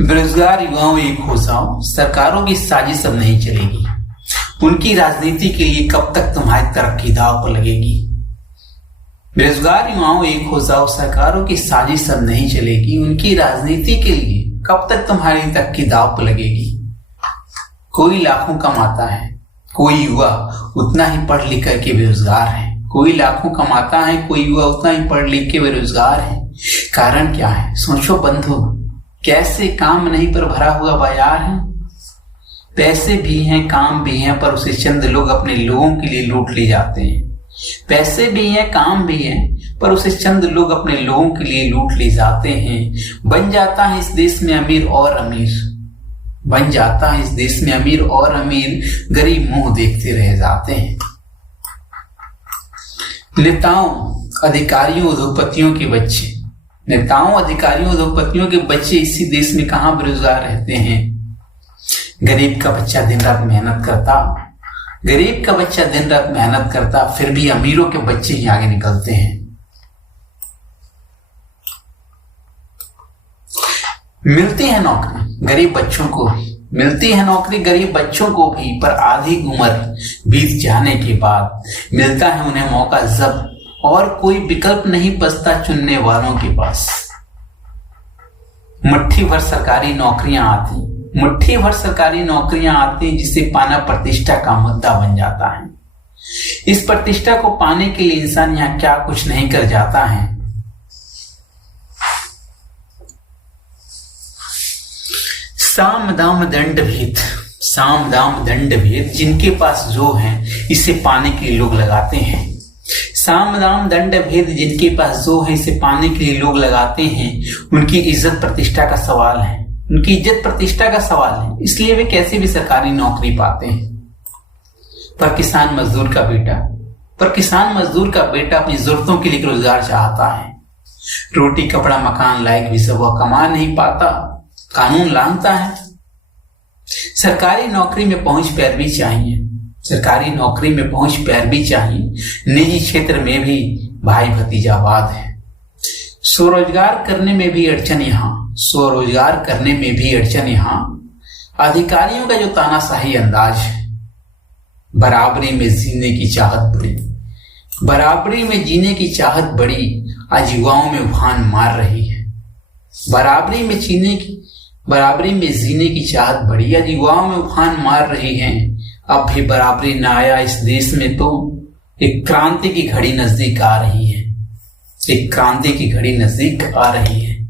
बेरोजगार युवाओं एक हो जाओ, सरकारों की साजिश अब नहीं चलेगी। उनकी राजनीति के लिए कब तक तुम्हारी तरक्की दांव पर लगेगी। बेरोजगार युवाओं एक हो जाओ, सरकारों की साजिश अब नहीं चलेगी। उनकी राजनीति के लिए कब तक तुम्हारी तरक्की दांव पर लगेगी। कोई लाखों कमाता है, कोई युवा उतना ही पढ़ लिख करके बेरोजगार है। कोई लाखों कमाता है, कोई युवा उतना ही पढ़ लिख के बेरोजगार है। कारण क्या है? सोचो बंधु, कैसे काम नहीं पर भरा हुआ बाजार है। पैसे भी हैं, काम भी हैं, पर उसे चंद लोग अपने लोगों के लिए लूट ले जाते हैं। पैसे भी हैं, काम भी है, पर उसे चंद लोग अपने लोगों के लिए लूट ले जाते हैं। बन जाता है इस देश में अमीर और अमीर, बन जाता है इस देश में अमीर और अमीर, गरीब मुंह देखते रह जाते हैं। नेताओं, अधिकारियों, उद्योगपतियों के बच्चे, नेताओं, अधिकारियों, उद्योगपतियों के बच्चे इसी देश में कहां बेरोजगार रहते हैं। गरीब का बच्चा दिन रात मेहनत करता, गरीब का बच्चा दिन रात मेहनत करता, फिर भी अमीरों के बच्चे ही आगे निकलते हैं। मिलती है नौकरी गरीब बच्चों को भी, मिलती है नौकरी गरीब बच्चों को भी, पर आधी उम्र बीत जाने के बाद मिलता है उन्हें मौका जब और कोई विकल्प नहीं बचता चुनने वालों के पास। मुट्ठी भर सरकारी नौकरियां आती, मुट्ठी भर सरकारी नौकरियां आती, जिसे पाना प्रतिष्ठा का मुद्दा बन जाता है। इस प्रतिष्ठा को पाने के लिए इंसान यहां क्या कुछ नहीं कर जाता है। साम दाम दंड भेद, साम दाम दंड भेद, जिनके पास जो है इसे पाने के लिए लोग लगाते हैं। साम दाम दंड भेद, जिनके पास जो है इसे पाने के लिए लोग लगाते हैं। उनकी इज्जत प्रतिष्ठा का सवाल है, उनकी इज्जत प्रतिष्ठा का सवाल है, इसलिए वे कैसे भी सरकारी नौकरी पाते हैं। पर किसान मजदूर का बेटा, पर किसान मजदूर का बेटा अपनी जरूरतों के लिए रोजगार चाहता है। रोटी कपड़ा मकान लायक भी सब वह कमा नहीं पाता, कानून लांघता है। सरकारी नौकरी में पहुंच पैरवी चाहिए, सरकारी नौकरी में पहुंच पैरवी चाहिए। निजी क्षेत्र में भी भाई भतीजावाद है। स्वरोजगार करने में भी अड़चन यहाँ, स्वरोजगार करने में भी अड़चन यहाँ। अधिकारियों का जो तानाशाही अंदाज है, बराबरी में जीने की चाहत बड़ी, बराबरी में जीने की चाहत बड़ी आज युवाओं में उफान मार रही है। बराबरी में जीने की चाहत बड़ी आज युवाओं में उफान मार रही है। अब भी बराबरी न आया इस देश में तो एक क्रांति की घड़ी नजदीक आ रही है, एक क्रांति की घड़ी नजदीक आ रही है।